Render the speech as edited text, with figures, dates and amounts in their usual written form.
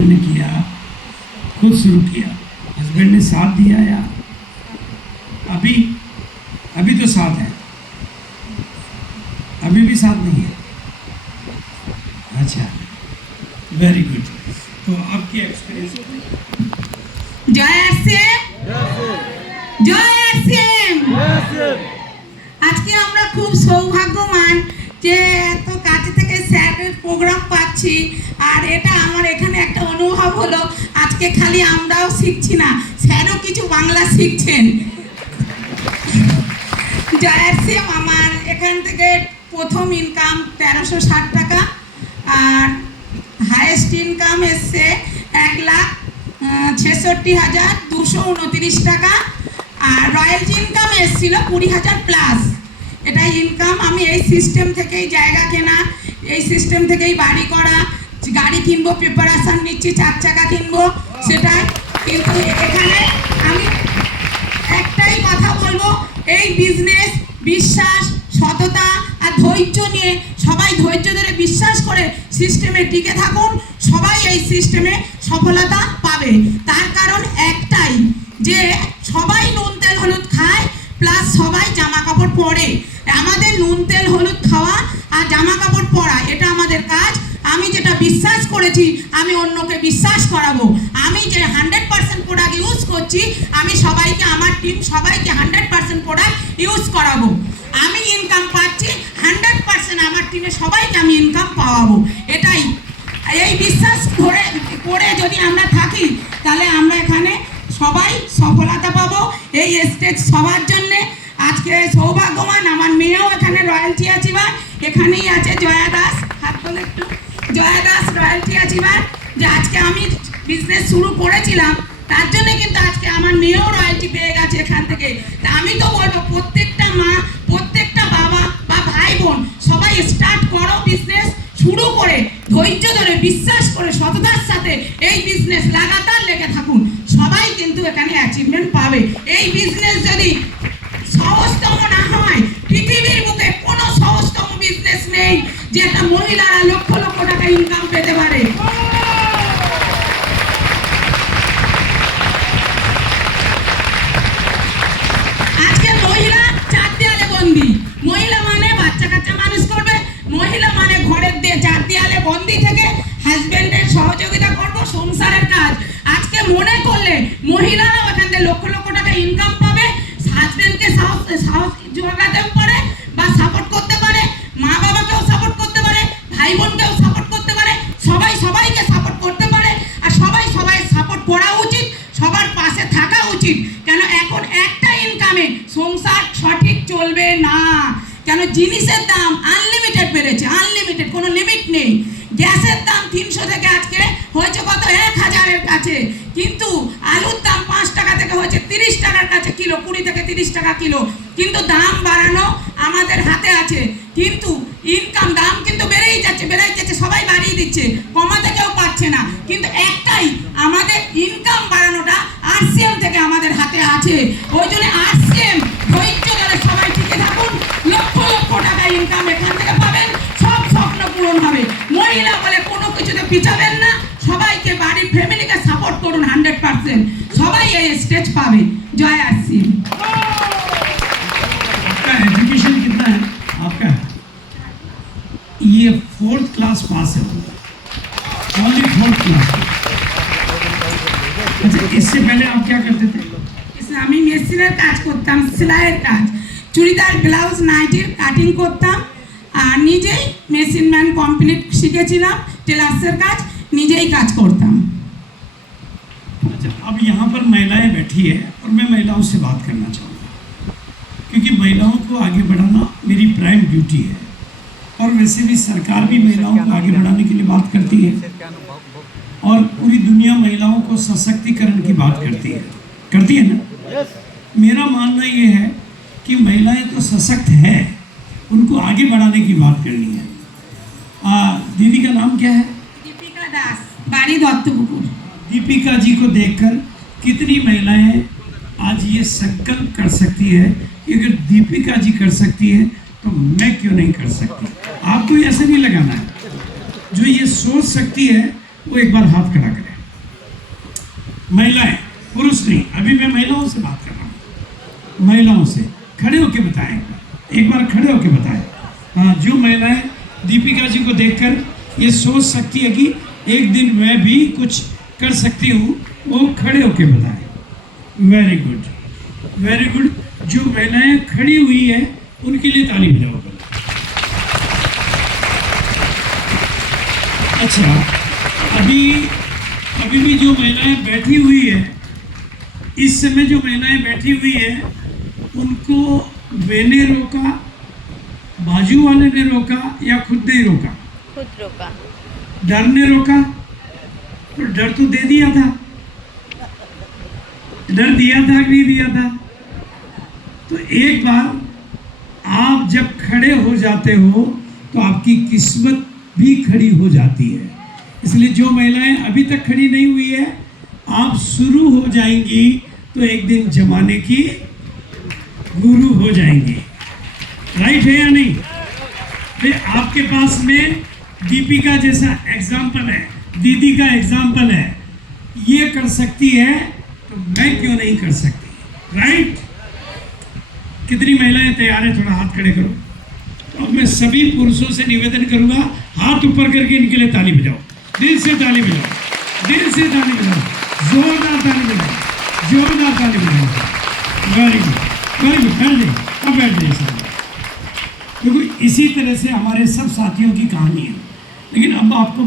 ने किया, खुद शुरू किया, हस्बैंड ने साथ दिया या अभी अभी तो साथ है, अभी भी साथ नहीं है? अच्छा, वेरी गुड। तो आपकी एक्सपीरियंस জয় আসিম, জয় আসিম। আজকে আমরা খুব সৌভাগ্যবান যে এত কাছে থেকে স্যারের প্রোগ্রাম পাচ্ছি। আর এটা আমার এখানে একটা অনুভব হলো, আজকে খালি আমরাও শিখছি না, স্যারও কিছু বাংলা শিখছেন। জয় আসিম। আমার এখান থেকে প্রথম ইনকাম 1360 টাকা, আর হাইয়েস্ট ইনকাম এসছে 1,66,229 টাকা, আর রয়্যালটি ইনকাম এসেছিল 20,000 প্লাস। এটা ইনকাম। আমি এই সিস্টেম থেকেই জায়গা কেনা, এই সিস্টেম থেকেই বাড়ি করা, গাড়ি কিনবো, প্রিপারেশান নিচ্ছি, 4 চাকা কিনবো, সেটাই। কিন্তু এখানে আমি একটাই কথা বলবো, এই বিজনেস বিশ্বাস, সততা আর ধৈর্য নিয়ে সবাই ধৈর্য ধরে বিশ্বাস করে সিস্টেমে টিকে থাকুন, সবাই এই সিস্টেমে সফলতা পাবে। তার কারণ একটাই, যে সবাই নুন তেল হলুদ খায়, প্লাস সবাই জামা কাপড় পরে। আমাদের নুন তেল হলুদ খাওয়া আর জামা কাপড় পরা, এটা আমাদের কাজ। আমি যেটা বিশ্বাস করেছি, আমি অন্যকে বিশ্বাস করাবো। আমি যে 100% প্রোডাক্ট ইউজ করছি, আমি সবাইকে, আমার টিম সবাইকে 100% প্রোডাক্ট ইউজ করাবো। আমি ইনকাম পাচ্ছি 100%, আমার টিমে সবাইকে আমি ইনকাম পাওয়াবো। এটাই, এই বিশ্বাস করে যদি আমরা থাকি, তাহলে আমরা এখানে সবাই সফলতা পাবো। এই স্টেজ সবার জন্যে আজকে সৌভাগ্যবান। আমার মেয়েও এখানে রয়্যালটি অ্যাচিভার, এখানেই আছে জয়া দাস, হাত তোলো একটু। Joya Das royalty achiever. যে আজকে আমি বিজনেস শুরু করেছিলাম, তার জন্য কিন্তু আজকে আমার মেয়েও রয়্যালটি পেয়ে গেছে এখান থেকে। তা আমি তো বলবো, প্রত্যেকটা মা, প্রত্যেকটা বাবা বা ভাই বোন, সবাই স্টার্ট করো বিজনেস, শুরু করে ধৈর্য ধরে বিশ্বাস করে সততার সাথে এই বিজনেস লাগাতার লেগে থাকুন, সবাই কিন্তু এখানে অ্যাচিভমেন্ট পাবে। এই বিজনেস যদি সহজতম না হয়, পৃথিবীর বুকে কোনো সহজতম বিজনেস নেই যে একটা মহিলারা লক্ষ লক্ষ টাকা ইনকাম পেতে পারে। আজকে মহিলা 4 দেয়ালে বন্দি। মহিলা মানে বাচ্চা কাচ্চা মানুষ করবে, মহিলা মানে ঘরের 4 দেয়ালে বন্দি থেকে হাজবেন্ডের সহযোগিতা করবো, সংসারের কাজ। আজকে মনে করলে মহিলারাও এখান থেকে লক্ষ লক্ষ টাকা ইনকাম পাবে, হাজবেন্ডকে সাহস জোগাতে পারে বা সাপোর্ট করতে পারে, মা বাবাকেও সাপোর্ট করতে পারে, ভাই বোনকেও সাপোর্ট করতে পারে, সবাই সবাইকে সাপোর্ট করতে পারে। আর সবাই সবাই সাপোর্ট করা উচিত, সবার পাশে থাকা উচিত। কেন এখন একটা ইনকামে সংসার সঠিক চলবে না। কেন জিনিসের দাম আনলিমিটেড বেড়েছে, আনলিমিটেড, কোনো লিমিট নেই। গ্যাসের দাম 300 থেকে আজকে হয়েছে কত, 1000-এর কাছে। কিন্তু আলুর দাম 5 টাকা থেকে হয়েছে 30 টাকার কাছে কিলো, 20 থেকে 30 টাকা কিলো। কিন্তু দাম বাড়ানো আমাদের হাতে আছে, কিন্তু ইনকাম দাম কিন্তু বেড়েই যাচ্ছে, সবাই বাড়িয়ে দিচ্ছে, কমাতে কেউ পারছে না। কিন্তু একটাই, আমাদের ইনকাম বাড়ানোটা আরসিএম থেকে আমাদের হাতে আছে। ওই জন্য আরসিএম ধৈর্য ধরে সবাই টিকে থাকুন, লক্ষ লক্ষ টাকা ইনকাম এখান থেকে পাবেন, সব স্বপ্ন পূরণ হবে। মহিলা বলে কোনো কিছুতে পিছাবেন না, সবাইকে, বাড়ির ফ্যামিলিকে সাপোর্ট করুন 100%, সবাই এই স্টেজ পাবে। জয় আরসিএম। आपका एजुकेशन कितना है? आपका ये 4th क्लास पास है, ओनली 4th क्लास। अच्छा, इससे पहले आप क्या करते थे? আমি মেশিনের কাজ করতাম, সেলাইয়ের কাজ, চুড়িদার, ব্লাউজ, নাইটির কাটিং করতাম, আর নিজেই মেশিন ম্যান কমপ্লিট শিখেছিলাম, টেলার্সের কাজ নিজেই কাজ করতাম। अच्छा, अब यहाँ पर महिलाएं बैठी है और मैं महिलाओं से बात करना चाहूँगा, क्योंकि महिलाओं को आगे बढ़ाना मेरी प्राइम ड्यूटी है। और वैसे भी सरकार भी महिलाओं को आगे बढ़ाने के लिए बात करती है, और पूरी दुनिया महिलाओं को सशक्तिकरण की बात करती है ना। मेरा मानना ये है कि महिलाएं तो सशक्त है, उनको आगे बढ़ाने की बात करनी है। दीदी का नाम क्या है? दीपिका दास, बाड़ी दत्तपुकुर। दीपिका जी को देखकर कितनी महिलाएं आज ये संकल्प कर सकती है कि अगर दीपिका जी कर सकती है तो मैं क्यों नहीं कर सकती। आपको ऐसा नहीं लगाना है, जो ये सोच सकती है वो एक बार हाथ खड़ा करे। महिलाएं, पुरुष नहीं, अभी मैं महिलाओं से बात कर रहा हूँ, महिलाओं से खड़े होके बताएं, एक बार खड़े होके बताएं। हाँ, जो महिलाएं दीपिका जी को देखकर ये सोच सकती है कि एक दिन मैं भी कुछ कर सकती हूँ, वो खड़े होके बताएं। Very good, very good. जो महिलाएं खड़ी हुई है उनके लिए ताली बजाओ। अच्छा, अभी भी जो महिलाएं बैठी हुई है, इस समय जो महिलाएं बैठी हुई है, उनको वे ने रोका, बाजू वाले ने रोका या खुद ने रोका? खुद रोका। डर ने रोका? तो डर तो दे दिया था, डर दिया था कि नहीं दिया था? तो एक बार आप जब खड़े हो जाते हो तो आपकी किस्मत भी खड़ी हो जाती है। इसलिए जो महिलाएं अभी तक खड़ी नहीं हुई है, आप शुरू हो जाएंगी तो एक दिन जमाने की गुरु हो जाएंगी। राइट है या नहीं? फिर आपके पास में दीपिका जैसा एग्जाम्पल है, दीदी का एग्जाम्पल है, ये कर सकती है तो मैं क्यों नहीं कर सकती? राइट? कितनी महिलाएं तैयार है? थोड़ा हाथ खड़े करो। अब मैं सभी पुरुषों से निवेदन करूंगा, हाथ ऊपर करके इनके लिए ताली बजाओ, दिल से ताली बजाओ, दिल से ताली बजाओ, जोरदार ताली बजाओ, जोरदार ताली बजाओ। Very good, very good. बैठ जाइए, अब बैठ जाइए सब। क्योंकि इसी तरह से हमारे सब साथियों की कहानी है। लेकिन अब आपको